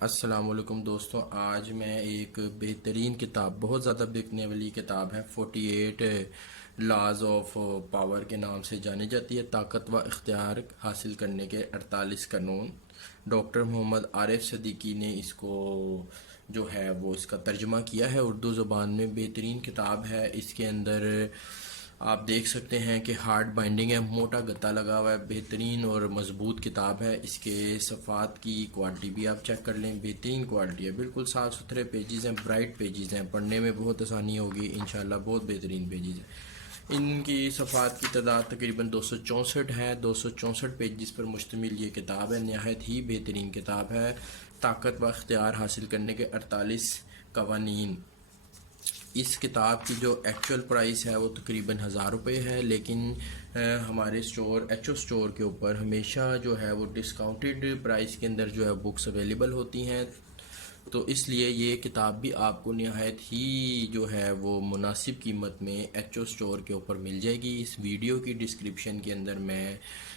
السلام علیکم دوستوں، آج میں ایک بہترین کتاب، بہت زیادہ بکنے والی کتاب ہے 48 لاز آف پاور کے نام سے جانی جاتی ہے۔ طاقت و اختیار حاصل کرنے کے 48 قانون۔ ڈاکٹر محمد عارف صدیقی نے اس کو جو ہے وہ اس کا ترجمہ کیا ہے اردو زبان میں۔ بہترین کتاب ہے۔ اس کے اندر آپ دیکھ سکتے ہیں کہ ہارڈ بائنڈنگ ہے، موٹا گتا لگا ہوا ہے، بہترین اور مضبوط کتاب ہے۔ اس کے صفحات کی کوالٹی بھی آپ چیک کر لیں، بہترین کوالٹی ہے، بالکل صاف ستھرے پیجز ہیں، برائٹ پیجز ہیں، پڑھنے میں بہت آسانی ہوگی انشاءاللہ، بہت بہترین پیجز ہیں۔ ان کی صفحات کی تعداد تقریباً 264 ہے، 264 پیجز پر مشتمل یہ کتاب ہے، نہایت ہی بہترین کتاب ہے۔ طاقت و اختیار حاصل کرنے کے 48 قوانین۔ اس کتاب کی جو ایکچول پرائس ہے وہ تقریباً 1000 روپے ہے، لیکن ہمارے ایچو اسٹور کے اوپر ہمیشہ جو ہے وہ ڈسکاؤنٹڈ پرائس کے اندر جو ہے بکس اویلیبل ہوتی ہیں، تو اس لیے یہ کتاب بھی آپ کو نہایت ہی جو ہے وہ مناسب قیمت میں ایچو اسٹور کے اوپر مل جائے گی۔ اس ویڈیو کی ڈسکرپشن کے اندر میں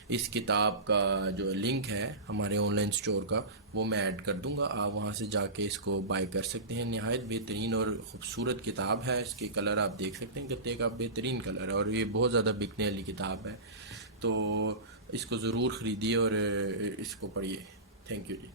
اس کتاب کا جو لنک ہے ہمارے آن لائن اسٹور کا وہ میں ایڈ کر دوں گا، آپ وہاں سے جا کے اس کو بائی کر سکتے ہیں۔ نہایت بہترین اور خوبصورت کتاب ہے، اس کے کلر آپ دیکھ سکتے ہیں، گتے کا بہترین کلر ہے اور یہ بہت زیادہ بکنے والی کتاب ہے، تو اس کو ضرور خریدیے اور اس کو پڑھیے۔ Thank you G.